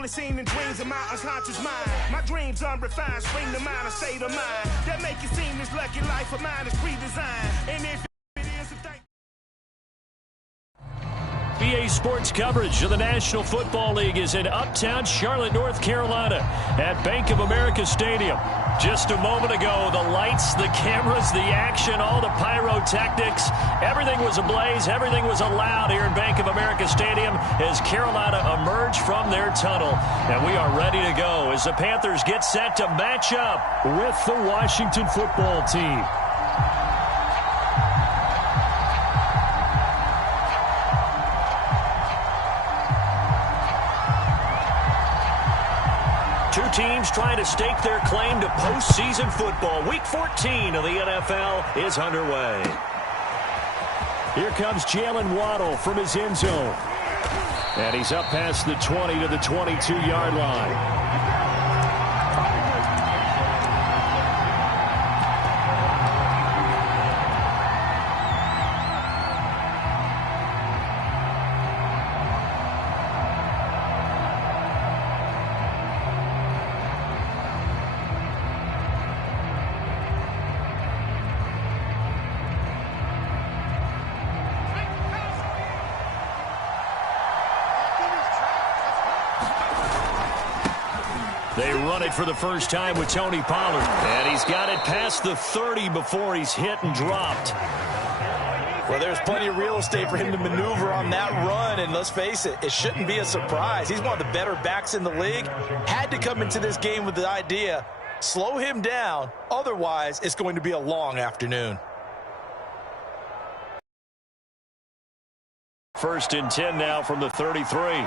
only seen in dreams of my unconscious mind. My dreams unrefined, spring to mind, a state of mind that make it seem this lucky life of mine is pre-designed. And if it is a thing. BA Sports coverage of the National Football League is in uptown Charlotte, North Carolina at Bank of America Stadium. Just a moment ago, the lights, the cameras, the action, all the pyrotechnics, everything was ablaze, everything was allowed here in Bank of America Stadium as Carolina emerged from their tunnel. And we are ready to go as the Panthers get set to match up with the Washington football team. Two teams trying to stake their claim to postseason football. Week 14 of the NFL is underway. Here comes Jalen Waddle from his end zone. And he's up past the 20 to the 22-yard line. They run it for the first time with Tony Pollard. And he's got it past the 30 before he's hit and dropped. Well, there's plenty of real estate for him to maneuver on that run. And let's face it, it shouldn't be a surprise. He's one of the better backs in the league. Had to come into this game with the idea, slow him down. Otherwise, it's going to be a long afternoon. First and 10 now from the 33.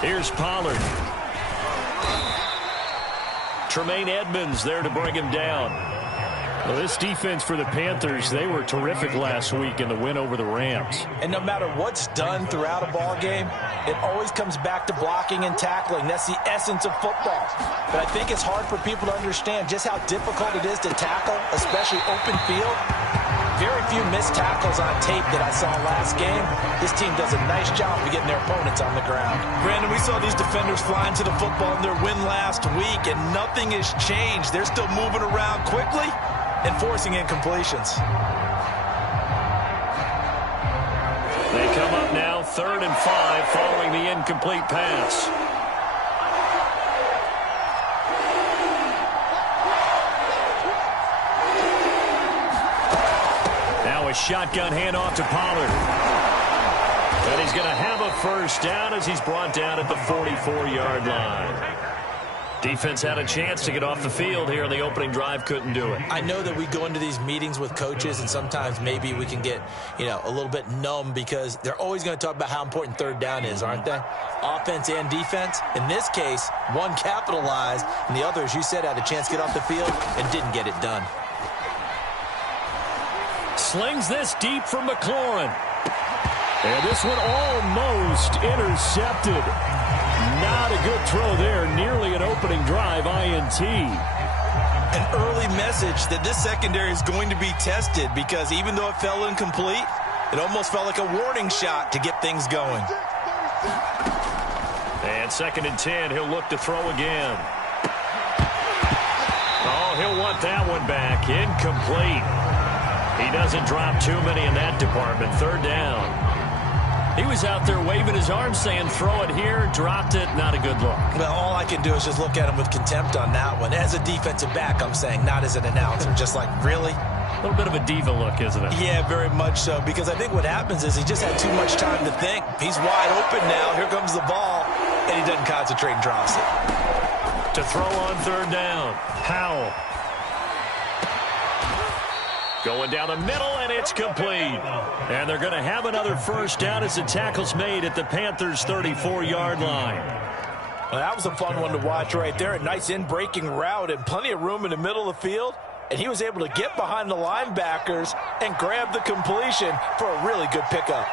Here's Pollard. Tremaine Edmonds there to bring him down. Well, this defense for the Panthers, they were terrific last week in the win over the Rams. And no matter what's done throughout a ball game, it always comes back to blocking and tackling. That's the essence of football. But I think it's hard for people to understand just how difficult it is to tackle, especially open field. Very few missed tackles on tape that I saw last game. This team does a nice job of getting their opponents on the ground. Brandon, we saw these defenders flying to the football in their win last week, and nothing has changed. They're still moving around quickly and forcing incompletions. They come up now 3rd and 5 following the incomplete pass. A shotgun handoff to Pollard. And he's going to have a first down as he's brought down at the 44-yard line. Defense had a chance to get off the field here in the opening drive, couldn't do it. I know that we go into these meetings with coaches, and sometimes maybe we can get, a little bit numb because they're always going to talk about how important third down is, aren't they? Offense and defense. In this case, one capitalized, and the other, as you said, had a chance to get off the field and didn't get it done. Slings this deep from McLaurin. And this one almost intercepted. Not a good throw there. Nearly an opening drive INT. An early message that this secondary is going to be tested because even though it fell incomplete, it almost felt like a warning shot to get things going. And 2nd and 10, he'll look to throw again. Oh, he'll want that one back. Incomplete. He doesn't drop too many in that department. 3rd down. He was out there waving his arms saying, throw it here, dropped it, not a good look. Well, all I can do is just look at him with contempt on that one. As a defensive back, I'm saying, not as an announcer. Just like, really? A little bit of a diva look, isn't it? Yeah, very much so. Because I think what happens is he just had too much time to think. He's wide open now. Here comes the ball. And he doesn't concentrate and drops it. To throw on 3rd down. Howell. Going down the middle, and it's complete. And they're going to have another first down as the tackle's made at the Panthers' 34-yard line. Well, that was a fun one to watch right there. A nice in-breaking route and plenty of room in the middle of the field. And he was able to get behind the linebackers and grab the completion for a really good pickup.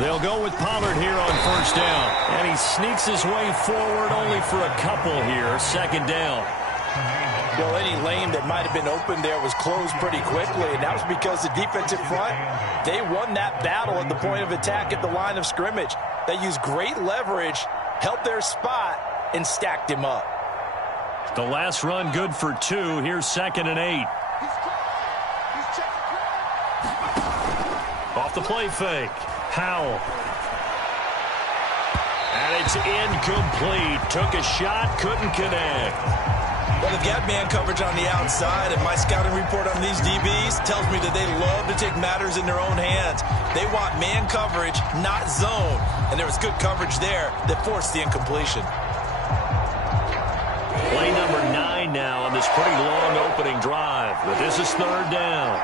They'll go with Pollard here on 1st down. And he sneaks his way forward only for a couple here. 2nd down. Well, any lane that might have been open there was closed pretty quickly, and that was because the defensive front, they won that battle at the point of attack at the line of scrimmage. They used great leverage, held their spot, and stacked him up. The last run good for 2. Here's 2nd and 8. Off the play fake. Howell. And it's incomplete. Took a shot, couldn't connect. Well, they've got man coverage on the outside, and my scouting report on these DBs tells me that they love to take matters in their own hands. They want man coverage, not zone. And there was good coverage there that forced the incompletion. Play number 9 now on this pretty long opening drive. But this is 3rd down.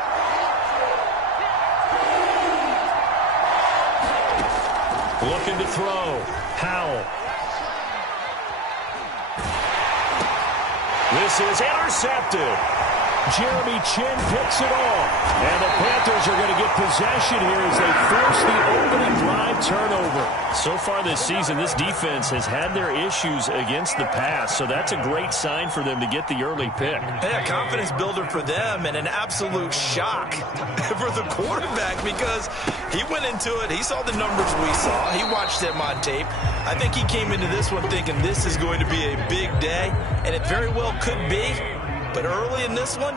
Looking to throw. Howell. This is intercepted. Jeremy Chin picks it off. And the Panthers are going to get possession here as they force the opening drive turnover. So far this season, this defense has had their issues against the pass, so that's a great sign for them to get the early pick. Yeah, confidence builder for them and an absolute shock for the quarterback because he went into it. He saw the numbers we saw. He watched them on tape. I think he came into this one thinking this is going to be a big day, and it very well could be. But early in this one,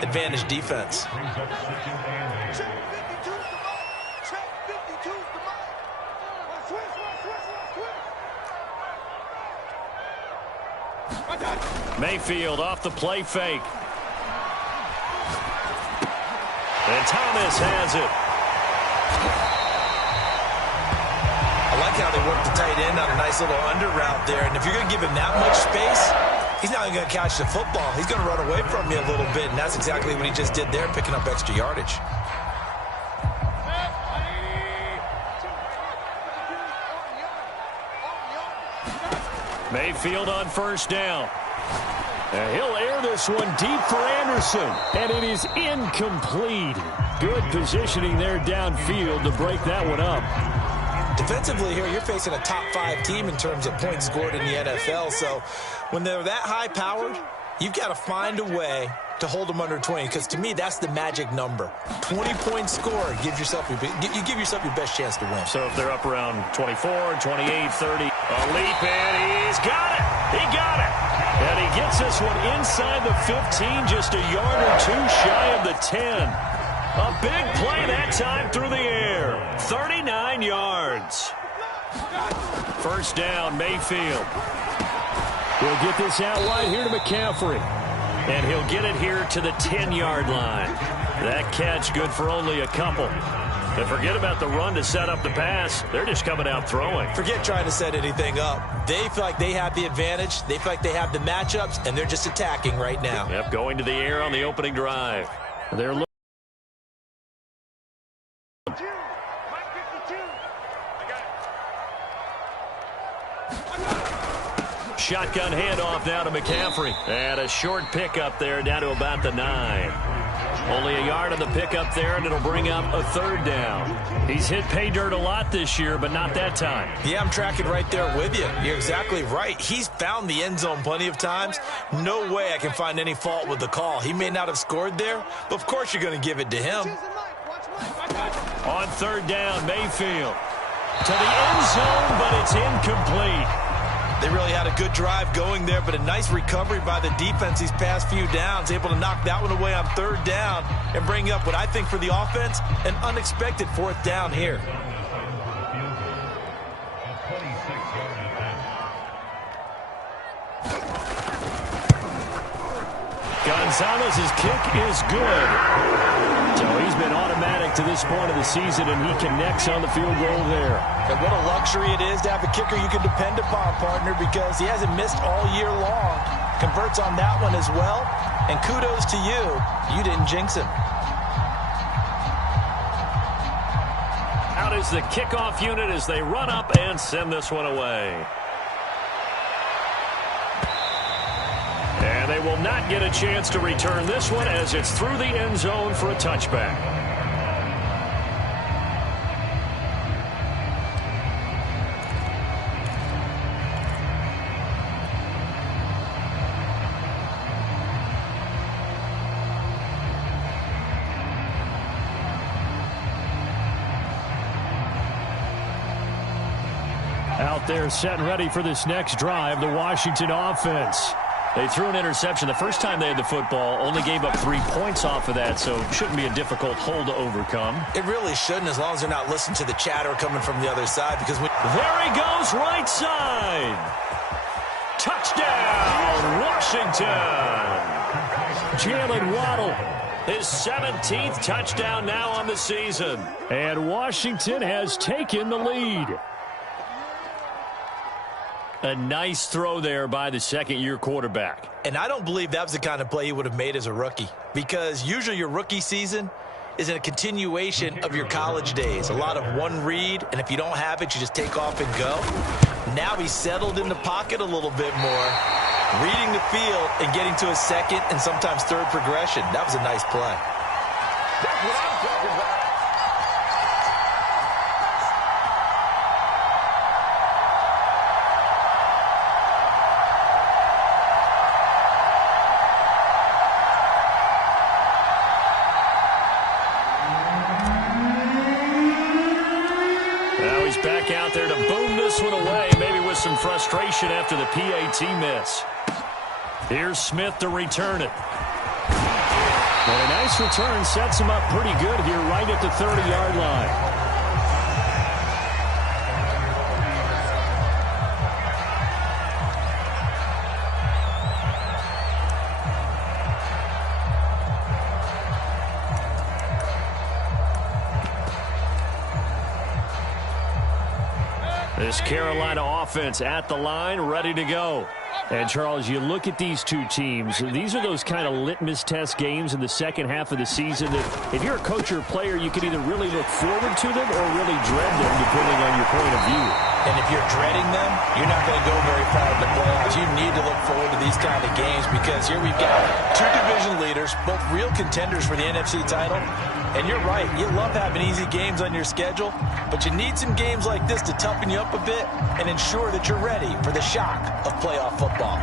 advantage defense. Mayfield off the play fake. And Thomas has it. I like how they work the tight end on a nice little under route there. And if you're going to give him that much space, he's not even going to catch the football. He's going to run away from you a little bit, and that's exactly what he just did there, picking up extra yardage. Mayfield on 1st down. And he'll air this one deep for Anderson. And it is incomplete. Good positioning there downfield to break that one up. Defensively here, you're facing a top 5 team in terms of points scored in the NFL. So when they're that high-powered, you've got to find a way to hold them under 20, because to me, that's the magic number. 20-point score, you give yourself your best chance to win. So if they're up around 24, 28, 30, a leap, and he's got it. He got it. And he gets this one inside the 15, just a yard or 2 shy of the 10. A big play that time through the air. 39 yards. 1st down, Mayfield. We'll get this out wide here to McCaffrey. And he'll get it here to the 10-yard line. That catch good for only a couple. And forget about the run to set up the pass. They're just coming out throwing. Forget trying to set anything up. They feel like they have the advantage. They feel like they have the matchups, and they're just attacking right now. Yep, going to the air on the opening drive. They're looking. Shotgun handoff now to McCaffrey. And a short pickup there down to about the 9. Only a yard on the pickup there, and it'll bring up a 3rd down. He's hit pay dirt a lot this year, but not that time. Yeah, I'm tracking right there with you. You're exactly right. He's found the end zone plenty of times. No way I can find any fault with the call. He may not have scored there, but of course you're going to give it to him. On 3rd down, Mayfield. To the end zone, but it's incomplete. They really had a good drive going there, but a nice recovery by the defense these past few downs, able to knock that one away on 3rd down and bring up what I think for the offense, an unexpected 4th down here. Gonzalez's kick is good. So he's been automatic to this point of the season, and he connects on the field goal there. And what a luxury it is to have a kicker you can depend upon, partner, because he hasn't missed all year long. Converts on that one as well. And kudos to you. You didn't jinx him. Out is the kickoff unit as they run up and send this one away. And they will not get a chance to return this one as it's through the end zone for a touchback. out there setting ready for this next drive, the Washington offense. They threw an interception the first time they had the football, only gave up 3 points off of that, so shouldn't be a difficult hole to overcome. It really shouldn't, as long as they're not listening to the chatter coming from the other side. Because there he goes, right side. Touchdown, Washington. Jalen Waddle, his 17th touchdown now on the season. And Washington has taken the lead. A nice throw there by the second-year quarterback. And I don't believe that was the kind of play he would have made as a rookie, because usually your rookie season is a continuation of your college days. A lot of one read, and if you don't have it, you just take off and go. Now he's settled in the pocket a little bit more, reading the field and getting to a second and sometimes third progression. That was a nice play. That's what I'm talking about. Back out there to boom this one away, maybe with some frustration after the PAT miss. Here's Smith to return it. And a nice return sets him up pretty good here right at the 30-yard line. This Carolina offense at the line, ready to go. And, Charles, you look at these two teams, these are those kind of litmus test games in the second half of the season that if you're a coach or a player, you can either really look forward to them or really dread them, depending on your point of view. And if you're dreading them, you're not going to go very far in the playoffs. You need to look forward to these kind of games because here we've got two division leaders, both real contenders for the NFC title. And you're right, you love having easy games on your schedule, but you need some games like this to toughen you up a bit and ensure that you're ready for the shock of playoff football.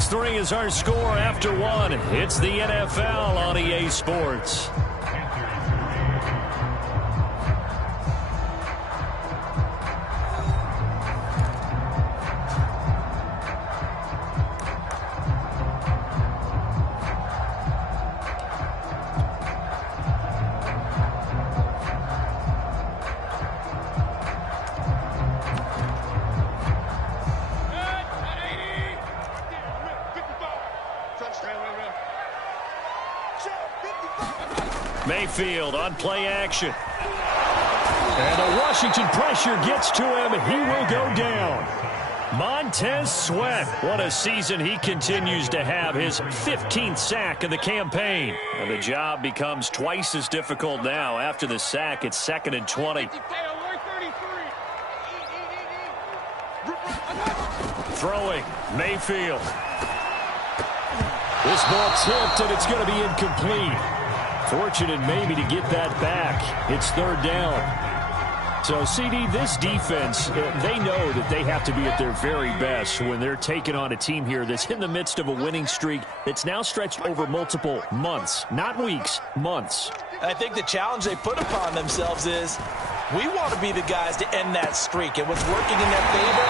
Three is our score after one. It's the NFL on EA Sports. Mayfield on play action. And the Washington pressure gets to him. He will go down. Montez Sweat. What a season he continues to have. His 15th sack of the campaign. And the job becomes twice as difficult now. After the sack, it's 2nd and 20. Throwing. Mayfield. This ball tipped, and it's going to be incomplete. Fortunate maybe to get that back. It's 3rd down. So, CD, this defense, they know that they have to be at their very best when they're taking on a team here that's in the midst of a winning streak that's now stretched over multiple months. Not weeks, months. I think the challenge they put upon themselves is we want to be the guys to end that streak. And what's working in their favor?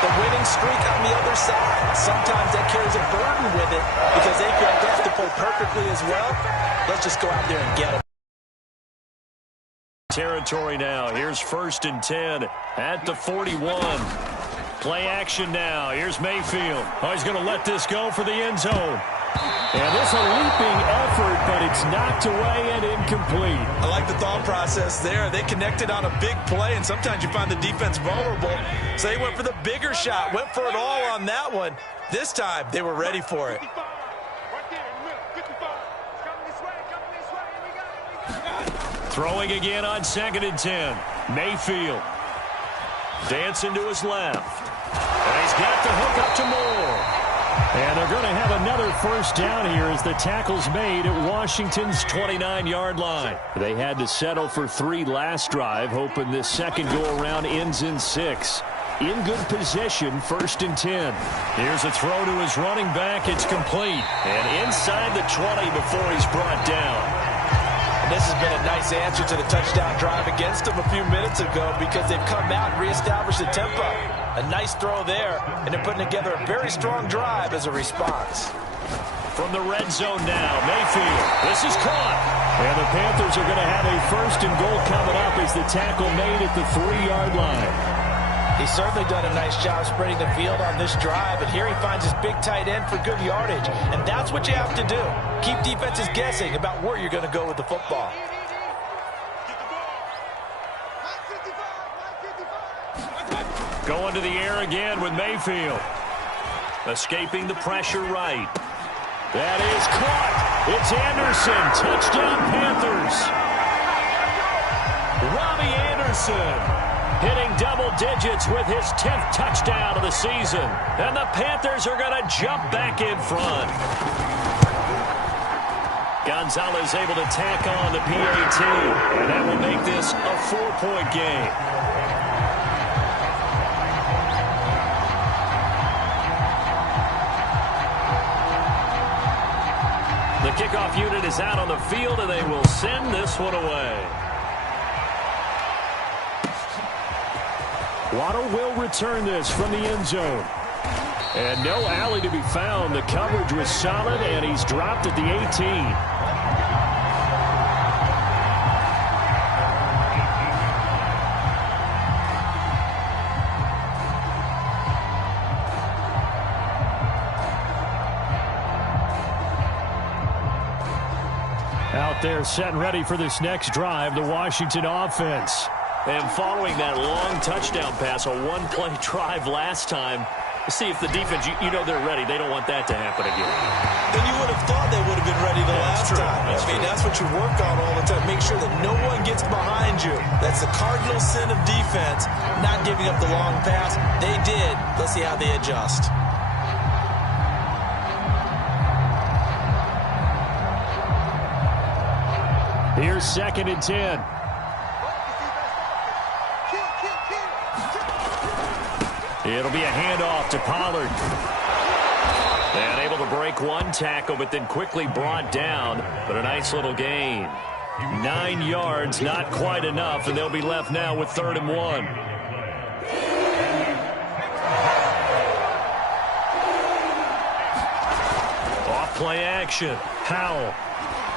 The winning streak on the other side. Sometimes that carries a burden with it because they feel like they have to play perfectly as well. Let's just go out there and get them. Territory now. Here's 1st and 10 at the 41. Play action now. Here's Mayfield. Oh, he's going to let this go for the end zone. And it's a leaping effort, but it's knocked away and incomplete. I like the thought process there. They connected on a big play, and sometimes you find the defense vulnerable. So they went for the bigger shot, went for it all on that one. This time, they were ready for it. Throwing again on 2nd and 10. Mayfield. Dancing to his left. And he's got the hook up to Moore. And they're going to have another first down here as the tackle's made at Washington's 29-yard line. They had to settle for 3 last drive, hoping this second go-around ends in 6. In good possession, 1st and 10. Here's a throw to his running back. It's complete. And inside the 20 before he's brought down. And this has been a nice answer to the touchdown drive against them a few minutes ago because they've come out and reestablished the tempo. A nice throw there, and they're putting together a very strong drive as a response. From the red zone now, Mayfield. This is caught. And the Panthers are going to have a 1st and goal coming up as the tackle made at the 3-yard line. He's certainly done a nice job spreading the field on this drive, and here he finds his big tight end for good yardage. And that's what you have to do. Keep defenses guessing about where you're going to go with the football. Going to the air again with Mayfield. Escaping the pressure right. That is caught. It's Anderson. Touchdown Panthers. Robbie Anderson hitting double digits with his 10th touchdown of the season. And the Panthers are going to jump back in front. Gonzalez able to tack on the PAT. And that will make this a 4-point game. The kickoff unit is out on the field, and they will send this one away. Waddle will return this from the end zone. And no alley to be found. The coverage was solid, and he's dropped at the 18. Out there set and ready for this next drive, the Washington offense. And following that long touchdown pass, a one-play drive last time, see if the defense, you know they're ready. They don't want that to happen again. Then you would have thought they would have been ready the last time. That's what you work on all the time. Make sure that no one gets behind you. That's the cardinal sin of defense, not giving up the long pass. They did. Let's see how they adjust. Here's 2nd and 10. It'll be a handoff to Pollard. And able to break one tackle, but then quickly brought down. But a nice little gain. 9 yards, not quite enough, and they'll be left now with 3rd and 1. Off play action. Howell.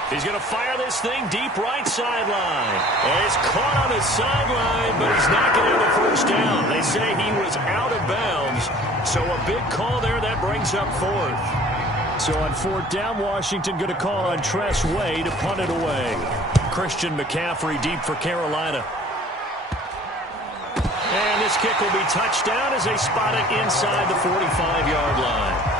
He's going to fire this thing deep right sideline. And it's caught on the sideline, but he's not going to have a first down. They say he was out of bounds. So a big call there that brings up 4th. So on 4th down, Washington going to call on Tress Way to punt it away. Christian McCaffrey deep for Carolina. And this kick will be touchdown as they spot it inside the 45-yard line.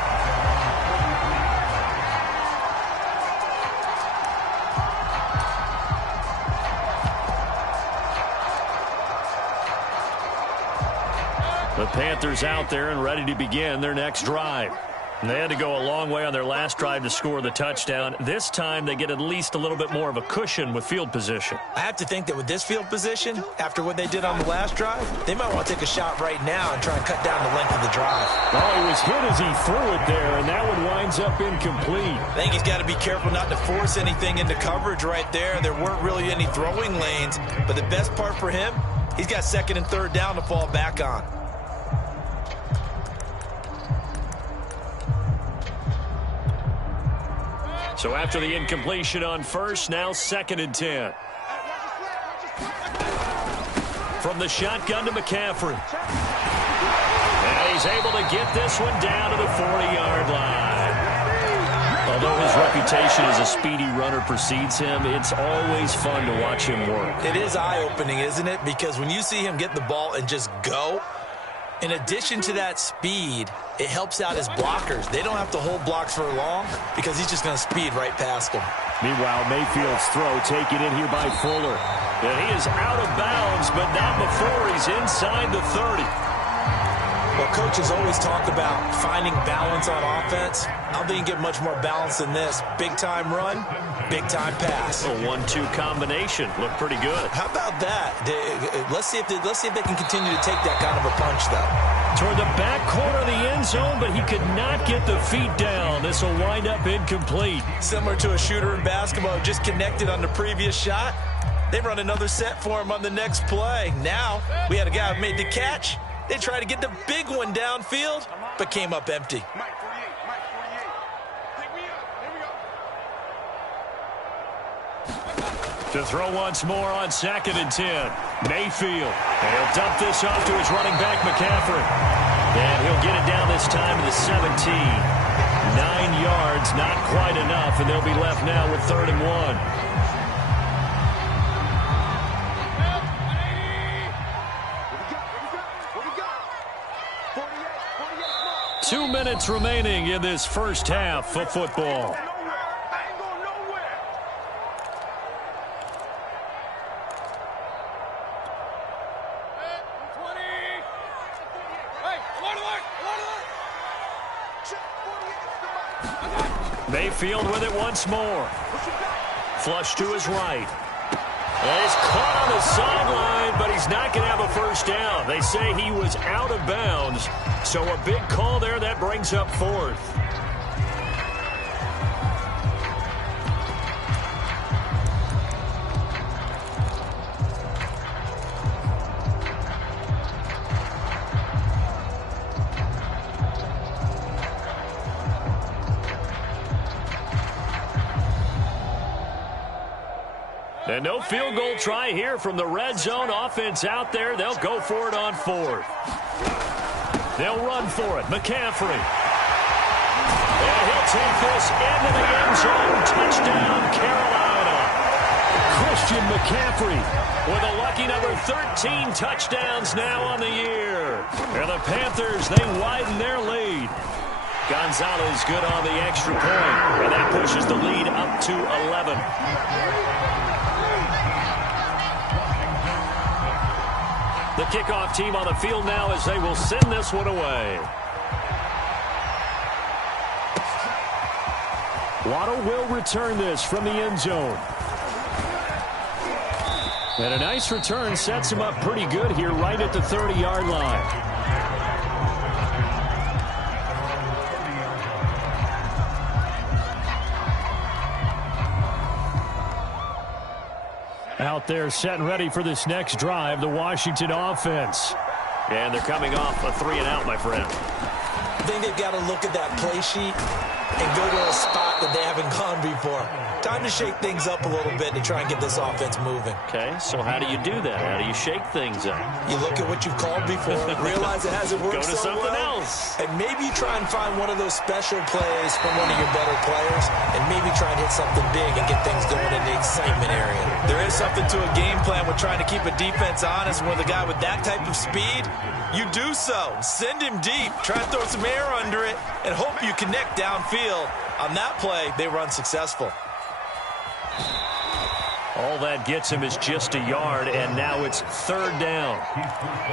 The Panthers out there and ready to begin their next drive. And they had to go a long way on their last drive to score the touchdown. This time they get at least a little bit more of a cushion with field position. I have to think that with this field position, after what they did on the last drive, they might want to take a shot right now and try and cut down the length of the drive. Oh, he was hit as he threw it there, and that one winds up incomplete. I think he's got to be careful not to force anything into coverage right there. There weren't really any throwing lanes, but the best part for him, he's got 2nd and 3rd down to fall back on. So after the incompletion on 1st, now 2nd and 10. From the shotgun to McCaffrey. And he's able to get this one down to the 40-yard line. Although his reputation as a speedy runner precedes him, it's always fun to watch him work. It is eye-opening, isn't it? Because when you see him get the ball and just go, in addition to that speed, it helps out his blockers. They don't have to hold blocks for long because he's just going to speed right past them. Meanwhile, Mayfield's throw taken in here by Fuller. And he is out of bounds, but not before he's inside the 30. Well, coaches always talk about finding balance on offense. I don't think you get much more balance than this. Big-time run, big-time pass. A 1-2 combination. Looked pretty good. How about that? Let's see if they can continue to take that kind of a punch, though. Toward the back corner of the end zone, but he could not get the feet down. This will wind up incomplete. Similar to a shooter in basketball who just connected on the previous shot. They run another set for him on the next play. Now, we had a guy who made the catch. They tried to get the big one downfield, but came up empty. To throw once more on 2nd and 10. Mayfield. And he'll dump this off to his running back, McCaffrey. And he'll get it down this time to the 17. 9 yards, not quite enough, and they'll be left now with 3rd and 1. 2 minutes remaining in this first half of football. Mayfield with it once more. Flush to his right. And he's caught on the sideline, but he's not going to have a first down. They say he was out of bounds, so a big call there that brings up 4th. And no field goal try here from the red zone offense out there. They'll go for it on 4th. They'll run for it. McCaffrey. And he'll take this into the end zone. Touchdown, Carolina. Christian McCaffrey with a lucky number 13 touchdowns now on the year. And the Panthers, they widen their lead. Gonzalez good on the extra point. And that pushes the lead up to 11. The kickoff team on the field now as they will send this one away. Waddle will return this from the end zone. And a nice return sets him up pretty good here right at the 30-yard line. Out there set and ready for this next drive, the Washington offense. And they're coming off a 3-and-out, my friend. I think they've got to look at that play sheet and go to a spot that they haven't gone before. Time to shake things up a little bit to try and get this offense moving. Okay, so how do you do that? How do you shake things up? You look at what you've called before, realize it hasn't worked so so something well, else. and maybe try and find one of those special plays from one of your better players, and maybe try and hit something big and get things going in the excitement area. There is something to a game plan with trying to keep a defense honest. With a guy with that type of speed, you do so. Send him deep, try and throw some air under it, and hope you connect downfield. On that play, they run successful. All that gets him is just a yard, and now it's 3rd down.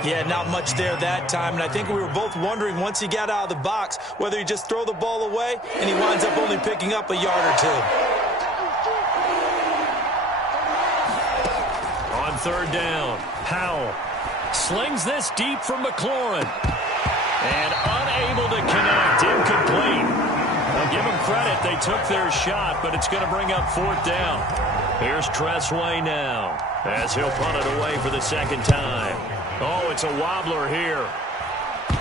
Yeah, not much there that time, and I think we were both wondering once he got out of the box whether he just throw the ball away, and he winds up only picking up a yard or 2. On 3rd down, Powell slings this deep from McLaurin, and unable to connect, incomplete. I'll give them credit. They took their shot, but it's going to bring up 4th down. Here's Tressway now as he'll punt it away for the 2nd time. Oh, it's a wobbler here.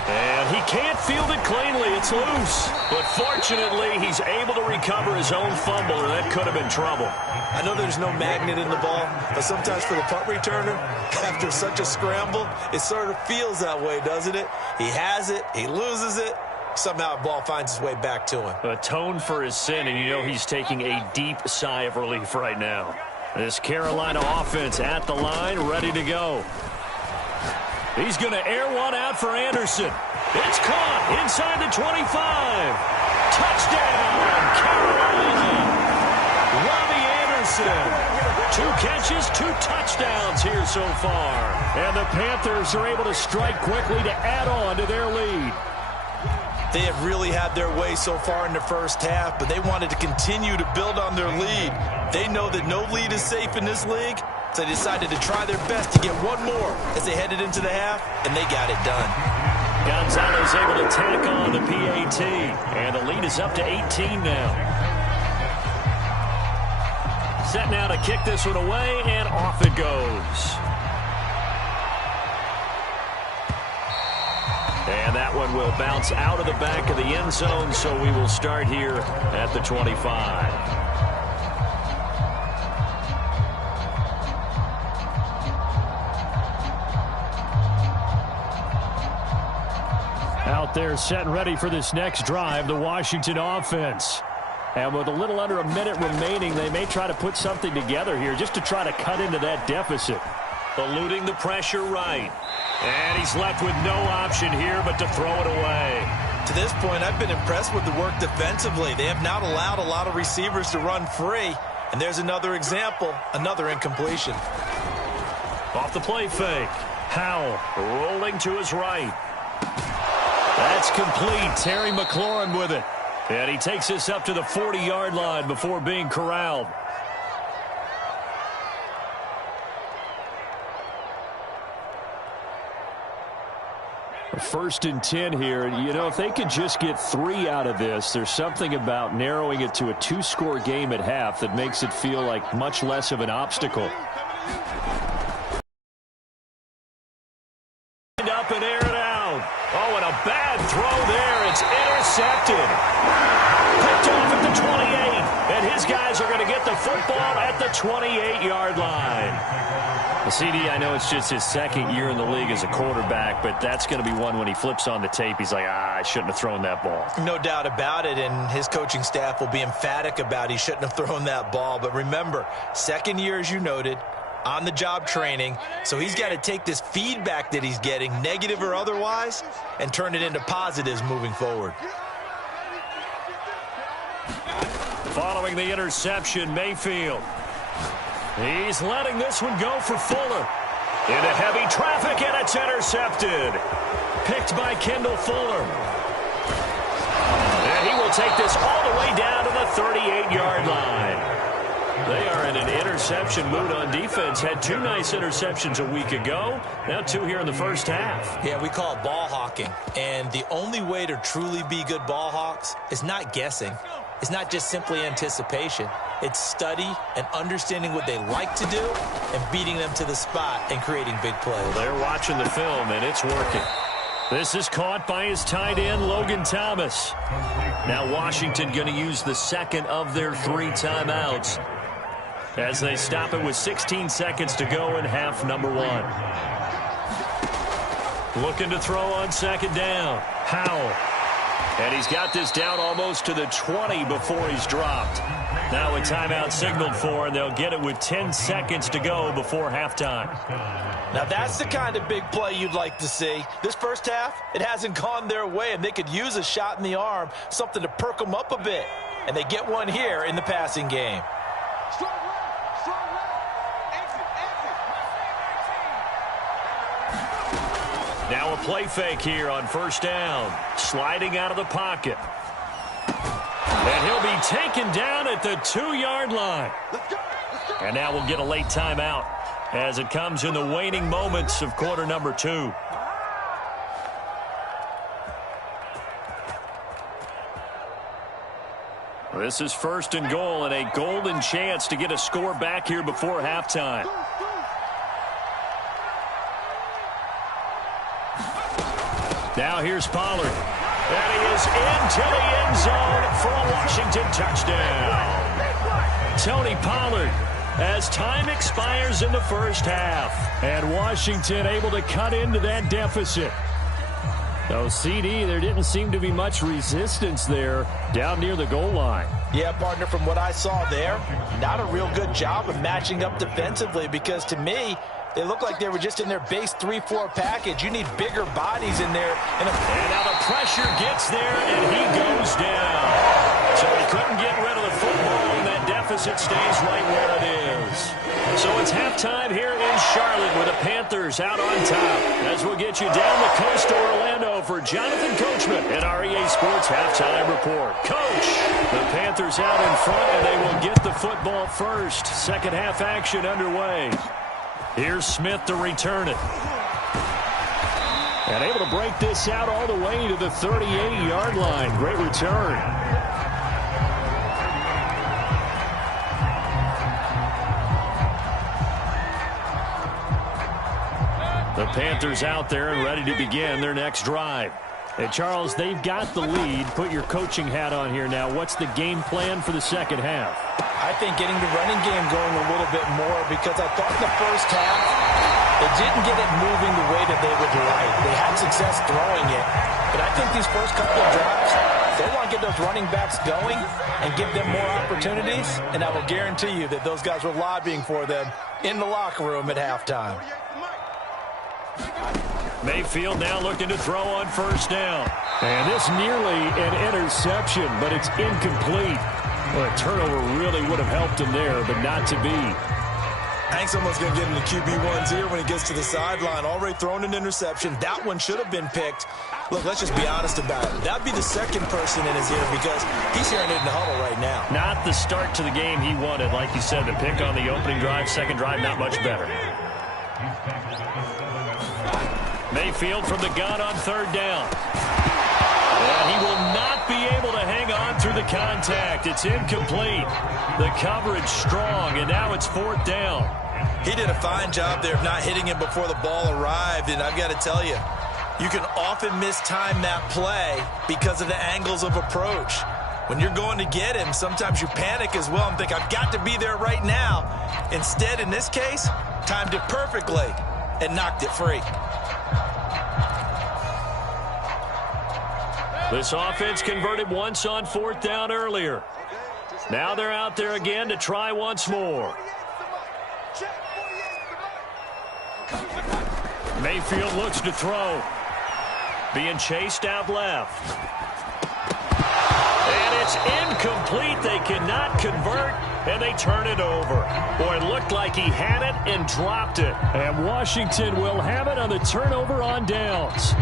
And he can't field it cleanly. It's loose. But fortunately, he's able to recover his own fumble, and that could have been trouble. I know there's no magnet in the ball, but sometimes for the punt returner, after such a scramble, it sort of feels that way, doesn't it? He has it. He loses it. Somehow a ball finds its way back to him. Atone for his sin, and you know he's taking a deep sigh of relief right now. This Carolina offense at the line, ready to go. He's going to air one out for Anderson. It's caught inside the 25. Touchdown, Carolina. Robbie Anderson 2 catches, 2 touchdowns here so far. And the Panthers are able to strike quickly to add on to their lead. They have really had their way so far in the first half, but they wanted to continue to build on their lead. They know that no lead is safe in this league, so they decided to try their best to get one more as they headed into the half, and they got it done. Gonzalez able to tack on the PAT, and the lead is up to 18 now. Set now to kick this one away, and off it goes. And that one will bounce out of the back of the end zone, so we will start here at the 25. Out there set and ready for this next drive, the Washington offense. And with a little under a minute remaining, they may try to put something together here just to try to cut into that deficit. Eluding the pressure right. And he's left with no option here but to throw it away. To this point, I've been impressed with the work defensively. They have not allowed a lot of receivers to run free. And there's another example, another incompletion. Off the play fake. Howell rolling to his right. That's complete. Terry McLaurin with it. And he takes this up to the 40-yard line before being corralled. First and 10 here. You know, if they could just get 3 out of this, there's something about narrowing it to a 2-score game at half that makes it feel like much less of an obstacle. Up and air it out. Oh, and a bad throw there. It's intercepted. Picked off at the 28. And his guys are going to get the football at the 28-yard line. The CD, I know it's just his second year in the league as a quarterback, but that's going to be one when he flips on the tape, he's like, I shouldn't have thrown that ball. No doubt about it, and his coaching staff will be emphatic about he shouldn't have thrown that ball. But remember, second year, as you noted, on-the-job training, so he's got to take this feedback that he's getting, negative or otherwise, and turn it into positives moving forward. Following the interception, Mayfield. He's letting this one go for Fuller. Into heavy traffic, and it's intercepted. Picked by Kendall Fuller. And he will take this all the way down to the 38-yard line. They are in an interception mood on defense. Had 2 nice interceptions a week ago. Now 2 here in the first half. Yeah, we call it ball hawking. And the only way to truly be good ball hawks is not guessing. It's not just simply anticipation. It's study and understanding what they like to do and beating them to the spot and creating big plays. Well, they're watching the film, and it's working. This is caught by his tight end, Logan Thomas. Now Washington going to use the second of their 3 timeouts as they stop it with 16 seconds to go in half number 1. Looking to throw on second down. Howell. And he's got this down almost to the 20 before he's dropped. Now a timeout signaled for, and they'll get it with 10 seconds to go before halftime. Now that's the kind of big play you'd like to see. This first half, it hasn't gone their way, and they could use a shot in the arm, something to perk them up a bit. And they get one here in the passing game. Now a play fake here on first down. Sliding out of the pocket. And he'll be taken down at the 2-yard line. And now we'll get a late timeout as it comes in the waning moments of quarter number 2. This is first and goal, and a golden chance to get a score back here before halftime. Now here's Pollard. And he is into the end zone for a Washington touchdown. Tony Pollard as time expires in the first half. And Washington able to cut into that deficit. Though CD, there didn't seem to be much resistance there down near the goal line. Yeah, partner, from what I saw there, not a real good job of matching up defensively, because to me, they look like they were just in their base 3-4 package. You need bigger bodies in there. And now the pressure gets there, and he goes down. So he couldn't get rid of the football in that deficit. deficit stays right where it is. So it's halftime here in Charlotte with the Panthers out on top. As we'll get you down the coast to Orlando for Jonathan Coachman at our EA Sports Halftime Report. Coach, the Panthers out in front, and they will get the football first. Second half action underway. Here's Smith to return it. And able to break this out all the way to the 38-yard line. Great return. The Panthers out there and ready to begin their next drive. Hey, Charles, they've got the lead. Put your coaching hat on here now. What's the game plan for the second half? I think getting the running game going a little bit more, because I thought in the first half they didn't get it moving the way that they would like. They had success throwing it, but I think these first couple of drives, they want to get those running backs going and give them more opportunities, and I will guarantee you that those guys were lobbying for them in the locker room at halftime. Mayfield now looking to throw on first down. And this nearly an interception, but it's incomplete. Well, a turnover really would have helped him there, but not to be. I think someone's going to get in the QB1's ear when he gets to the sideline. Already thrown an interception. That one should have been picked. Look, let's just be honest about it. That would be the second person in his ear, because he's hearing it in the huddle right now. Not the start to the game he wanted. Like you said, the pick on the opening drive, second drive, not much better. Mayfield from the gun on third down. And he will not be able to hang on through the contact. It's incomplete. The coverage strong, and now it's fourth down. He did a fine job there of not hitting him before the ball arrived, and I've got to tell you, you can often mistime that play because of the angles of approach. When you're going to get him, sometimes you panic as well and think, I've got to be there right now. Instead, in this case, timed it perfectly and knocked it free. This offense converted once on fourth down earlier. Now they're out there again to try once more. Mayfield looks to throw. Being chased out left. And it's incomplete. They cannot convert, and they turn it over. Boy, it looked like he had it and dropped it. And Washington will have it on the turnover on downs.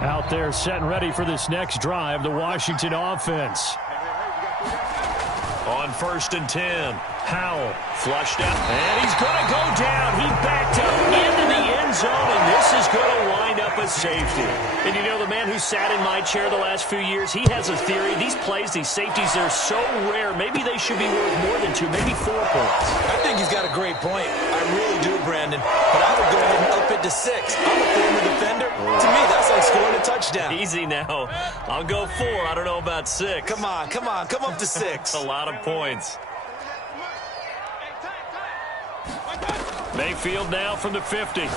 Out there set and ready for this next drive, the Washington offense. On 1st and 10, Howell flushed out, and he's going to go down. He backed up into the end zone, and this is going to wind up a safety. And you know, the man who sat in my chair the last few years, he has a theory. These plays, these safeties, they're so rare. Maybe they should be worth more than 2, maybe 4 points. I think he's got a great point. I really do, Brandon. But I would go ahead and up it to 6. I'm a former defender. To me, that's like scoring a touchdown. Easy now. I'll go 4. I don't know about 6. Come on. Come up to 6. A lot of points. Mayfield now from the 50. And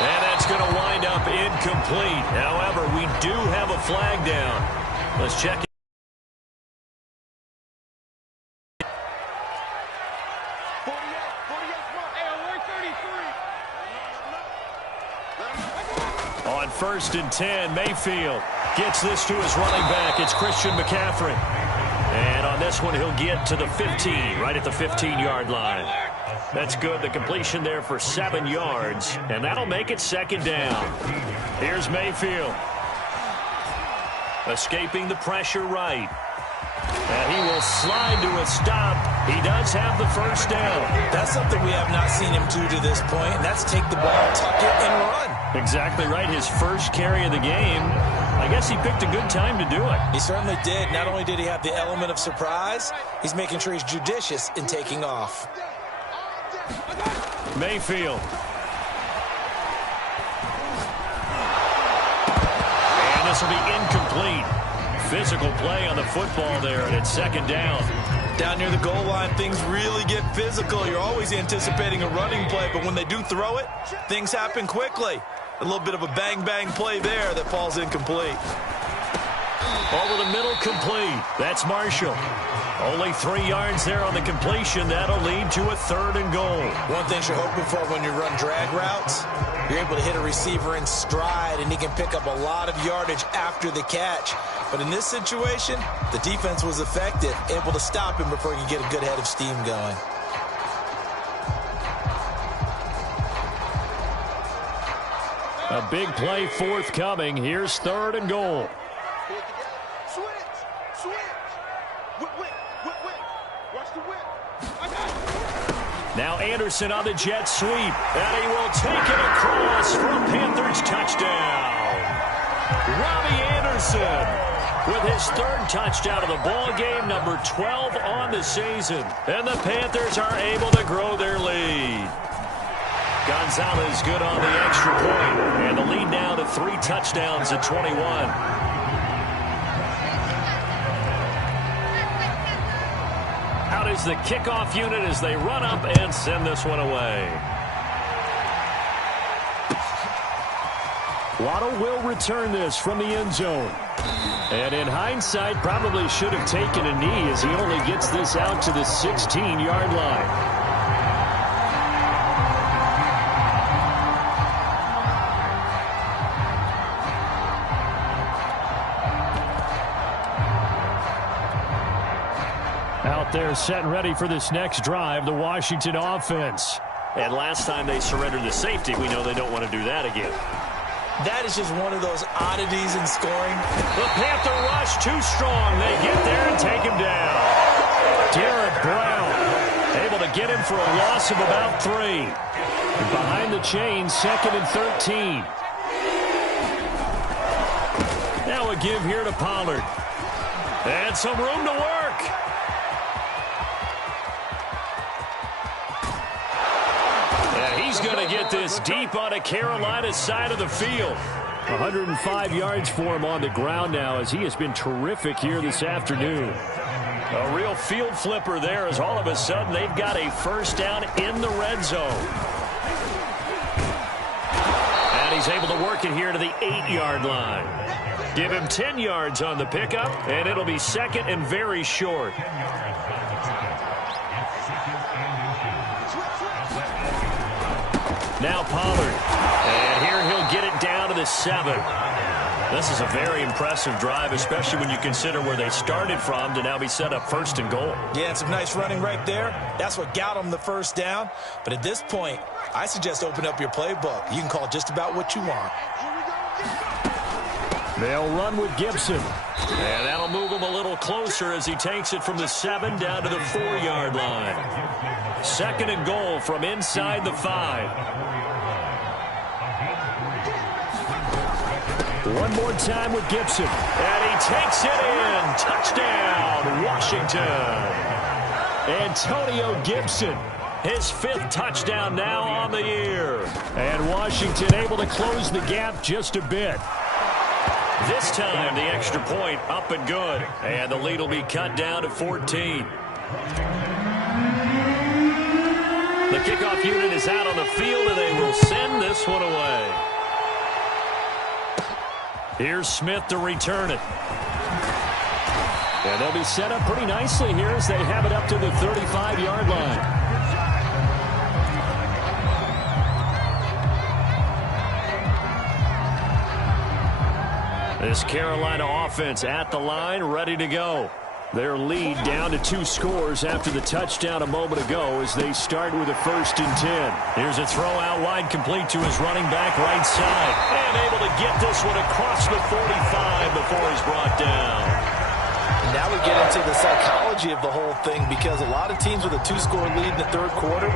that's going to wind up incomplete. However, we do have a flag down. Let's check it. On 1st and 10, Mayfield gets this to his running back. It's Christian McCaffrey. And on this one, he'll get to the 15, right at the 15-yard line. That's good. The completion there for 7 yards, and that'll make it 2nd down. Here's Mayfield. Escaping the pressure right. And he will slide to a stop. He does have the 1st down. That's something we have not seen him do to this point, and that's take the ball, tuck it, and run. Exactly right. His first carry of the game. I guess he picked a good time to do it. He certainly did. Not only did he have the element of surprise, he's making sure he's judicious in taking off. Mayfield. And this will be incomplete. Physical play on the football there, and it's 2nd down. Down near the goal line, things really get physical. You're always anticipating a running play, but when they do throw it, things happen quickly. A little bit of a bang-bang play there that falls incomplete. Over the middle, complete. That's Marshall. Only 3 yards there on the completion. That'll lead to a 3rd and goal. One thing you're hoping for when you run drag routes, you're able to hit a receiver in stride, and he can pick up a lot of yardage after the catch. But in this situation, the defense was effective, able to stop him before he could get a good head of steam going. A big play forthcoming. Here's 3rd and goal. Now Anderson on the jet sweep, and he will take it across for a Panthers touchdown. Robbie Anderson with his 3rd touchdown of the ball game, number 12 on the season. And the Panthers are able to grow their lead. Gonzalez good on the extra point, and the lead now to 3 touchdowns at 21. Out is the kickoff unit as they run up and send this one away. Waddle will return this from the end zone. And in hindsight, probably should have taken a knee as he only gets this out to the 16-yard line. Out there set and ready for this next drive, the Washington offense. And last time they surrendered the safety, we know they don't want to do that again. That is just one of those oddities in scoring. The Panther rush too strong. They get there and take him down. Derek Brown able to get him for a loss of about 3. Behind the chain, 2nd and 13. Now a give here to Pollard. And some room to work. He's going to get this deep on a Carolina side of the field. 105 yards for him on the ground now as he has been terrific here this afternoon. A real field flipper there as all of a sudden they've got a 1st down in the red zone. And he's able to work it here to the 8-yard line. Give him 10 yards on the pickup, and it'll be 2nd and very short. Now Pollard, and here he'll get it down to the 7. This is a very impressive drive, especially when you consider where they started from to now be set up 1st and goal. Yeah, some nice running right there. That's what got them the 1st down. But at this point, I suggest open up your playbook. You can call just about what you want. They'll run with Gibson. And that'll move him a little closer as he takes it from the 7 down to the 4-yard line. 2nd and goal from inside the 5. One more time with Gibson. And he takes it in. Touchdown, Washington. Antonio Gibson, his 5th touchdown now on the year. And Washington able to close the gap just a bit. This time, the extra point up and good. And the lead will be cut down to 14. The kickoff unit is out on the field, and they will send this one away. Here's Smith to return it. And they'll be set up pretty nicely here as they have it up to the 35-yard line. This Carolina offense at the line, ready to go. Their lead down to 2 scores after the touchdown a moment ago as they start with a 1st and 10. Here's a throw out wide complete to his running back right side. And able to get this one across the 45 before he's brought down. Now we get into the psychology of the whole thing because a lot of teams with a 2-score lead in the 3rd quarter,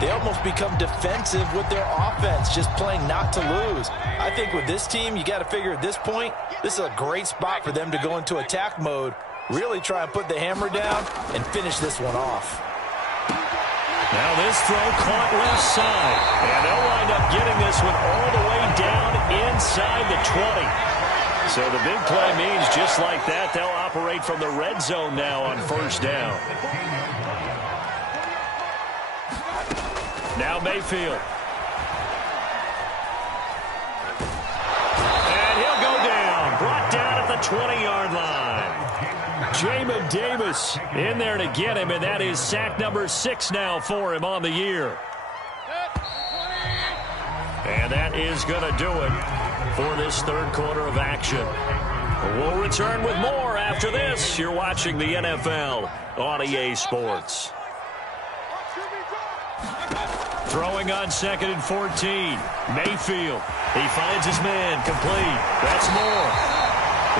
they almost become defensive with their offense, just playing not to lose. I think with this team, you got to figure at this point, this is a great spot for them to go into attack mode, really try and put the hammer down and finish this one off. Now this throw caught left side, and they'll wind up getting this one all the way down inside the 20. So the big play means just like that, they'll operate from the red zone now on 1st down. Now Mayfield. And he'll go down, brought down at the 20-yard line. Jamin Davis in there to get him, and that is sack number 6 now for him on the year. And that is going to do it for this third quarter of action. We'll return with more after this. You're watching the NFL on EA Sports. Throwing on 2nd and 14. Mayfield. He finds his man complete. That's more.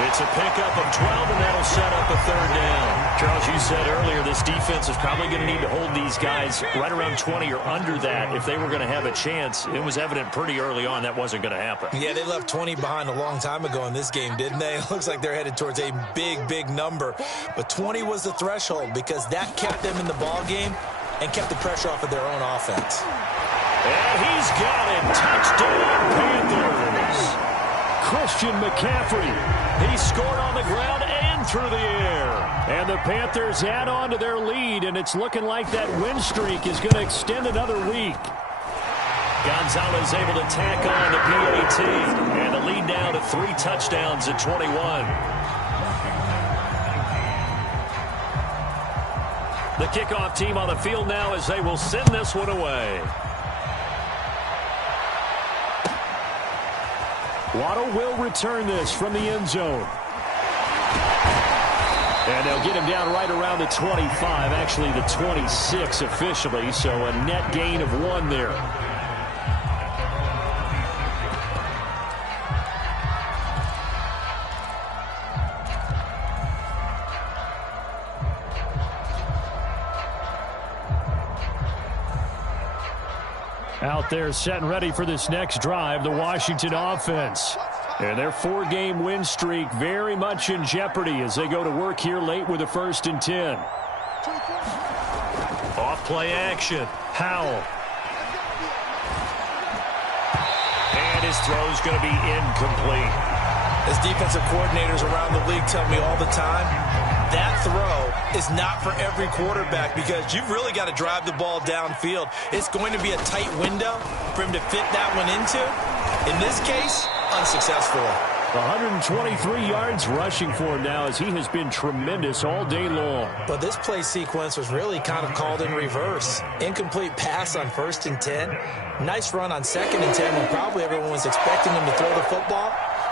It's a pickup of 12, and that'll set up a third down. Charles, you said earlier this defense is probably going to need to hold these guys right around 20 or under that if they were going to have a chance. It was evident pretty early on that wasn't going to happen. Yeah, they left 20 behind a long time ago in this game, didn't they? It looks like they're headed towards a big, big number. But 20 was the threshold because that kept them in the ball game and kept the pressure off of their own offense. And he's got it. Touchdown, Panthers. Christian McCaffrey. He scored on the ground and through the air. And the Panthers add on to their lead, and it's looking like that win streak is going to extend another week. Gonzalez able to tack on the PAT, and the lead now to 3 touchdowns at 21. The kickoff team on the field now as they will send this one away. Waddle will return this from the end zone. And they'll get him down right around the 25, actually the 26 officially, so a net gain of 1 there. Out there set and ready for this next drive, the Washington offense. And their 4-game win streak very much in jeopardy as they go to work here late with a 1st and 10. Off play action. Howell. And his throw's going to be incomplete. As defensive coordinators around the league tell me all the time, that throw is not for every quarterback because you've really got to drive the ball downfield. It's going to be a tight window for him to fit that one into. In this case, unsuccessful. 123 yards rushing for him now as he has been tremendous all day long. But this play sequence was really kind of called in reverse. Incomplete pass on 1st and 10. Nice run on 2nd and 10 when probably everyone was expecting him to throw the football.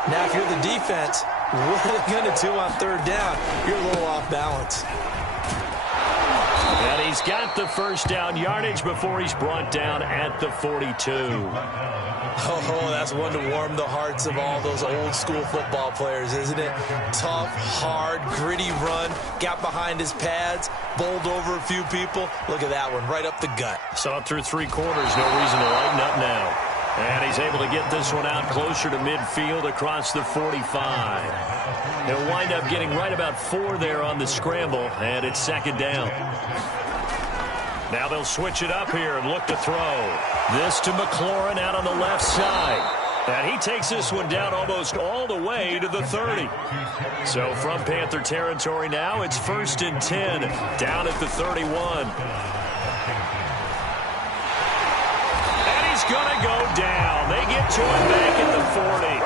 Now, if you're the defense, what are they going to do on 3rd down? You're a little off balance. And he's got the 1st down yardage before he's brought down at the 42. Oh, that's one to warm the hearts of all those old school football players, isn't it? Tough, hard, gritty run, got behind his pads, bowled over a few people. Look at that one, right up the gut. Saw it through 3 quarters, no reason to lighten up now. And he's able to get this one out closer to midfield across the 45. He'll wind up getting right about 4 there on the scramble, and it's 2nd down. Now they'll switch it up here and look to throw. This to McLaurin out on the left side. And he takes this one down almost all the way to the 30. So from Panther territory now, it's 1st and 10 down at the 31. Going to go down. They get to him back at the 40.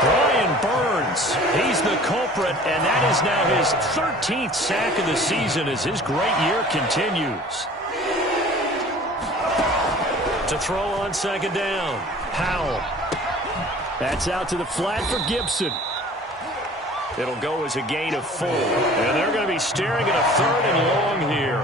Brian Burns, he's the culprit, and that is now his 13th sack of the season as his great year continues. To throw on 2nd down, Howell. That's out to the flat for Gibson. It'll go as a gain of 4, and they're going to be staring at a 3rd and long here.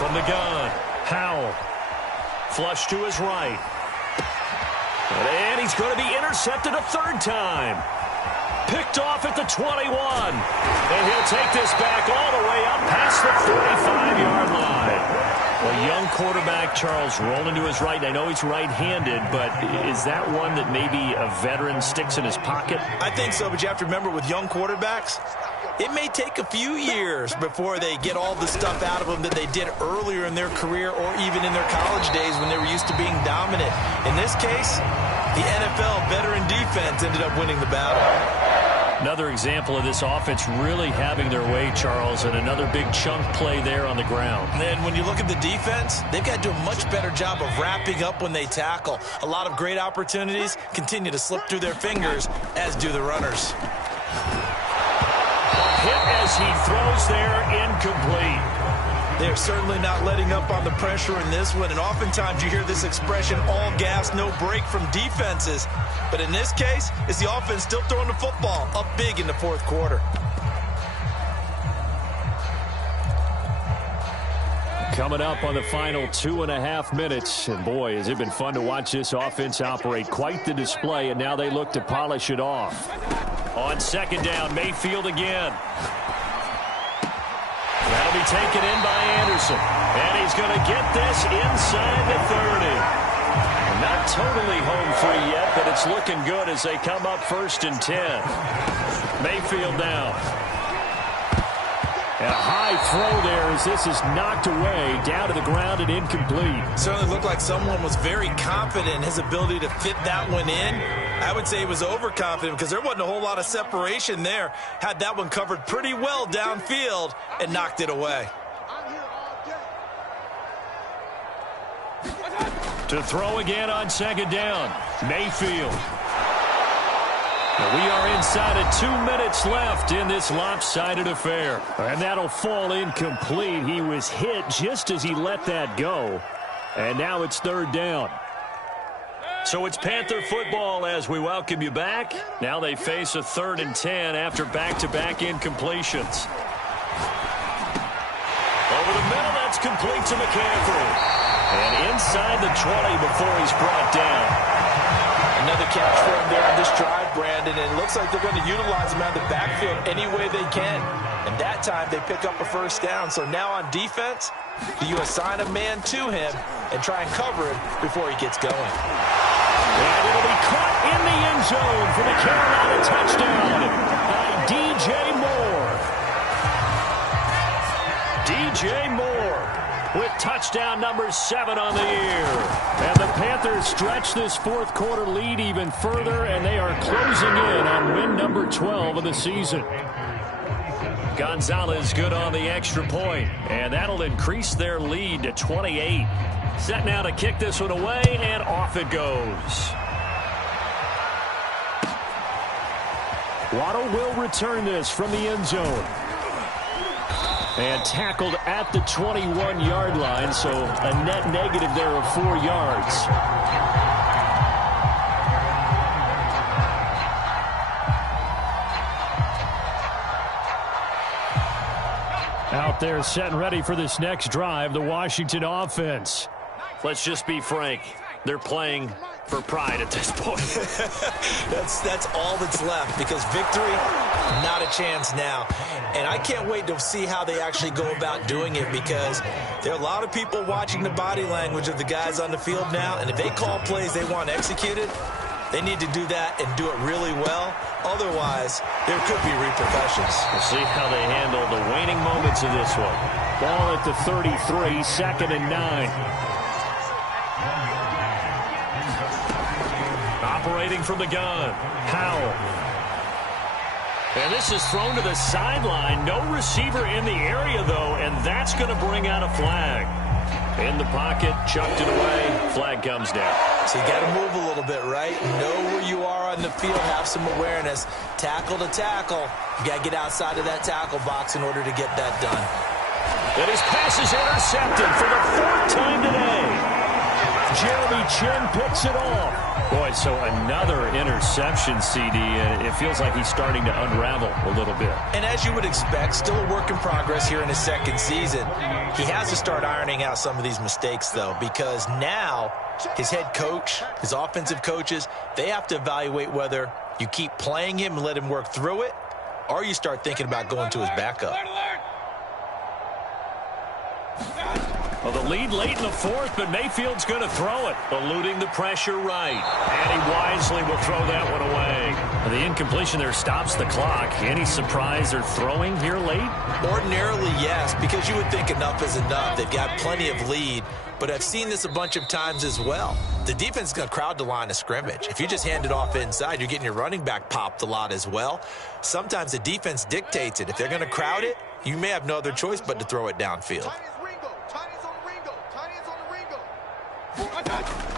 From the gun, Howell. Flush to his right. And he's going to be intercepted a 3rd time. Picked off at the 21. And he'll take this back all the way up past the 45-yard line. Well, young quarterback Charles rolling to his right. And I know he's right-handed, but is that one that maybe a veteran sticks in his pocket? I think so, but you have to remember with young quarterbacks, it may take a few years before they get all the stuff out of them that they did earlier in their career or even in their college days when they were used to being dominant. In this case, the NFL veteran defense ended up winning the battle. Another example of this offense really having their way, Charles, and another big chunk play there on the ground. And then when you look at the defense, they've got to do a much better job of wrapping up when they tackle. A lot of great opportunities continue to slip through their fingers, as do the runners. A hit as he throws there, incomplete. They're certainly not letting up on the pressure in this one, and oftentimes you hear this expression, all gas, no break from defenses. But in this case, it's the offense still throwing the football up big in the fourth quarter. Coming up on the final 2.5 minutes, and boy, has it been fun to watch this offense operate. Quite the display, and now they look to polish it off. On second down, Mayfield again. That'll be taken in by Anderson. And he's going to get this inside the 30. Not totally home free yet, but it's looking good as they come up 1st and 10. Mayfield now. And a high throw there as this is knocked away, down to the ground and incomplete. Certainly looked like someone was very confident in his ability to fit that one in. I would say he was overconfident because there wasn't a whole lot of separation there. Had that one covered pretty well downfield and knocked it away. To throw again on second down, Mayfield. We are inside of 2 minutes left in this lopsided affair. And that'll fall incomplete. He was hit just as he let that go. And now it's 3rd down. So it's Panther football as we welcome you back. Now they face a 3rd and 10 after back-to-back incompletions. Over the middle, that's complete to McCaffrey. And inside the 20 before he's brought down. Another catch for him there on this drive, Brandon, and it looks like they're going to utilize him out of the backfield any way they can. And that time they pick up a 1st down. So now on defense, you assign a man to him and try and cover him before he gets going. And it'll be caught in the end zone for the Carolina touchdown by DJ Moore. DJ Moore with touchdown number 7 on the year. And the Panthers stretch this fourth quarter lead even further, and they are closing in on win number 12 of the season. Gonzalez good on the extra point, and that'll increase their lead to 28. Set now to kick this one away, and off it goes. Waddle will return this from the end zone. And tackled at the 21-yard line, so a net negative there of 4 yards. Out there set and ready for this next drive, the Washington offense. Let's just be frank. They're playing for pride at this point. That's all that's left, because victory, not a chance now. And I can't wait to see how they actually go about doing it, because there are a lot of people watching the body language of the guys on the field now, and if they call plays they want executed, they need to do that and do it really well. Otherwise, there could be repercussions. We'll see how they handle the waning moments of this one. Ball at the 33, 2nd and 9. Operating from the gun, Howell. And this is thrown to the sideline. No receiver in the area, though, and that's going to bring out a flag. In the pocket, chucked it away, flag comes down. So you got to move a little bit, right? Know where you are on the field, have some awareness. Tackle to tackle. You got to get outside of that tackle box in order to get that done. And his pass is intercepted for the 4th time today. Jeremy Chin picks it off. Boy, so another interception, CD, and it feels like he's starting to unravel a little bit. And as you would expect, still a work in progress here in his 2nd season. He has to start ironing out some of these mistakes, though, because now his head coach, his offensive coaches, they have to evaluate whether you keep playing him and let him work through it, or you start thinking about going to his backup. Well, the lead late in the 4th, but Mayfield's going to throw it, eluding the pressure right. And he wisely will throw that one away. The incompletion there stops the clock. Any surprise they're throwing here late? Ordinarily, yes, because you would think enough is enough. They've got plenty of lead. but I've seen this a bunch of times as well. The defense is going to crowd the line of scrimmage. If you just hand it off inside, you're getting your running back popped a lot as well. Sometimes the defense dictates it. If they're going to crowd it, you may have no other choice but to throw it downfield.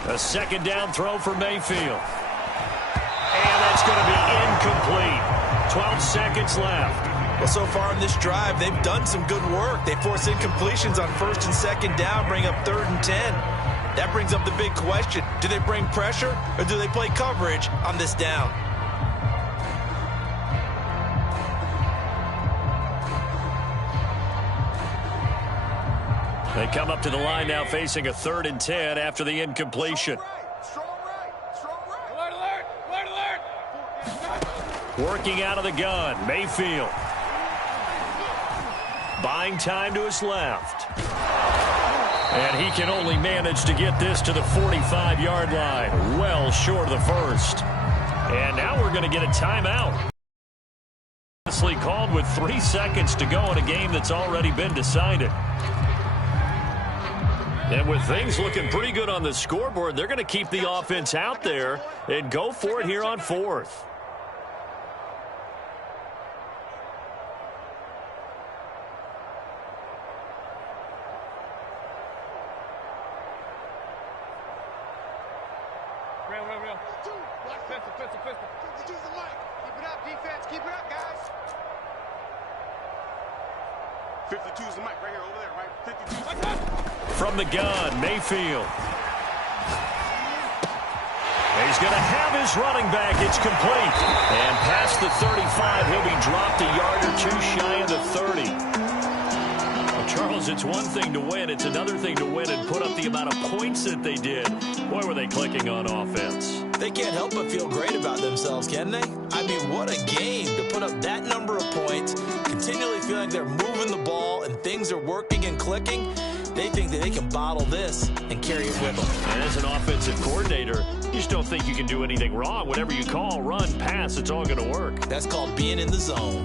A second down throw for Mayfield. And that's going to be incomplete. 12 seconds left. Well, so far in this drive, they've done some good work. They force incompletions on first and second down, bring up 3rd and 10. That brings up the big question. Do they bring pressure or do they play coverage on this down? They come up to the line now facing a 3rd and 10 after the incompletion. Working out of the gun, Mayfield. Buying time to his left. And he can only manage to get this to the 45-yard line, well short of the first. And now we're going to get a timeout. Called with 3 seconds to go in a game that's already been decided. And with things looking pretty good on the scoreboard, they're going to keep the offense out there and go for it here on 4th. Real. Pistol. 52's the mic. Keep it up, defense. Keep it up, guys. 52's the mic right here, over there, right? 52. From the gun, Mayfield. He's going to have his running back. It's complete. And past the 35, he'll be dropped a yard or two shy of the 30. Well, Charles, it's one thing to win. It's another thing to win and put up the amount of points that they did. Boy, were they clicking on offense. They can't help but feel great about themselves, can they? I mean, what a game to put up that number of points, continually feeling like they're moving the ball and things are working and clicking. They think that they can bottle this and carry it with them. And as an offensive coordinator, you just don't think you can do anything wrong. Whatever you call, run, pass, it's all going to work. That's called being in the zone.